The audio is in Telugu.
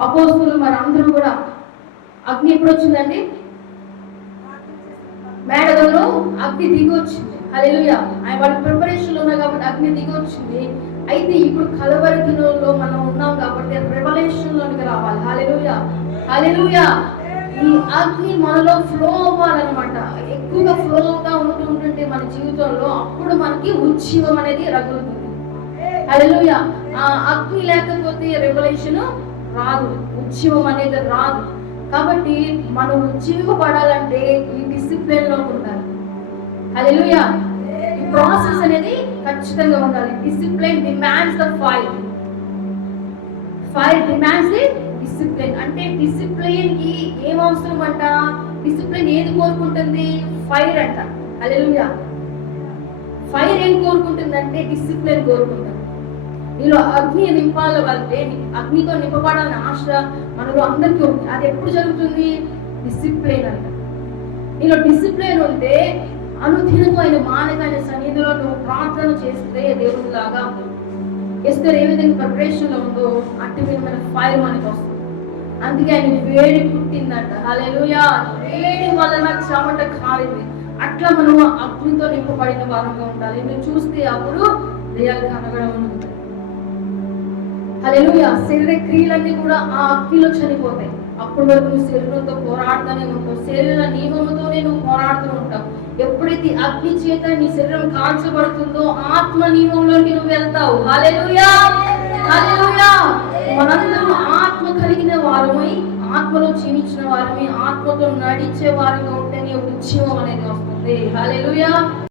అపోస్తులు మరి అందరూ కూడా అగ్ని ఎప్పుడు వచ్చిందండి? మేడగంలో అగ్ని దిగి వచ్చింది. హల్లెలూయా. ఆయన వాళ్ళ ప్రిపరేషన్ ఉన్నాయి కాబట్టి అగ్ని దిగి వచ్చింది. అయితే ఇప్పుడు కలవరి దినంలో మనం ఉన్నాం కాబట్టి రెవల్యూషన్ లోనికి రావాలి. హల్లెలూయా, హల్లెలూయా. ఈ అగ్ని మనలో ఫ్లో అవ్వాలన్నమాట. ఎక్కువగా ఫ్లో అవుతా ఉంటుంటే మన జీవితంలో అప్పుడు మనకి ఉజ్జీవం అనేది రగులుతుంది. హల్లెలూయా. ఆ అగ్ని లేకపోతే రెవల్యూషన్ రాదు, ఉజ్జీవం అనేది రాదు. కాబట్టి మనం ఉజ్జీవపడాలంటే ఈ డిసిప్లిన్ లో ఉండాలి. హల్లెలూయా. ఈ ప్రాసెస్ అనేది ఖచ్చితంగా ఉండాలి. Discipline demands the fire. Fire demands the discipline. అంటే డిసిప్లిన్ కి ఏం అవసరం అంట? డిసిప్లిన్ ఏది కోరుకుంటుంది? ఫైర్ అంట. హల్లెలూయా. ఫైర్ ఏం కోరుకుంటుందంటే డిసిప్లిన్ కోరుకుంటుంది. నీలో అగ్ని నింపాలంటే, అగ్నితో నింపబడాలని ఆశ మనలో అందరికీ ఉంది. అది ఎప్పుడు జరుగుతుంది? డిసిప్లిన్ అంట. నీలో డిసిప్లిన్ ఉంటే అనుదినము ఆయన మానగానే సన్నిధిలో నువ్వు ప్రార్థన చేస్తే దేవుడిలాగా ఎస్తేర్ ఏ విధంగా ప్రిపరేషన్ లో ఉందో అట్టి విధమైన ఫైర్ మనకి వస్తుంది. అందుకే ఆయన వేడి పుట్టిందంట. హల్లెలూయా. వేడి వలన చెమట కారింది. అట్లా మనం అగ్నితో నింపబడిన వారంగా ఉండాలి. నువ్వు చూస్తే అప్పుడు రియల్ కనగడం ఉంటుంది. హల్లెలూయా. శరీర క్రియలన్నీ కూడా ఆ అగ్నిలో చనిపోతాయి. అప్పటి వరకు నువ్వు శరీరంతో పోరాడుతూనే ఉంటావు. శరీర నియమముతోనే నువ్వు పోరాడుతూ ఉంటావు. ఎప్పుడైతే అగ్ని చేత నీ శరీరం కాల్చబడుతుందో ఆత్మ నియమంలోకి నువ్వు వెళ్తావు. హల్లెలూయా, హల్లెలూయా. మనందరం ఆత్మ కలిగిన వారమై, ఆత్మలో జీవించిన వారమై, ఆత్మతో నడిచే వారంగా ఉంటేనే ఉజ్జీవం అనేది వస్తుంది. హల్లెలూయా.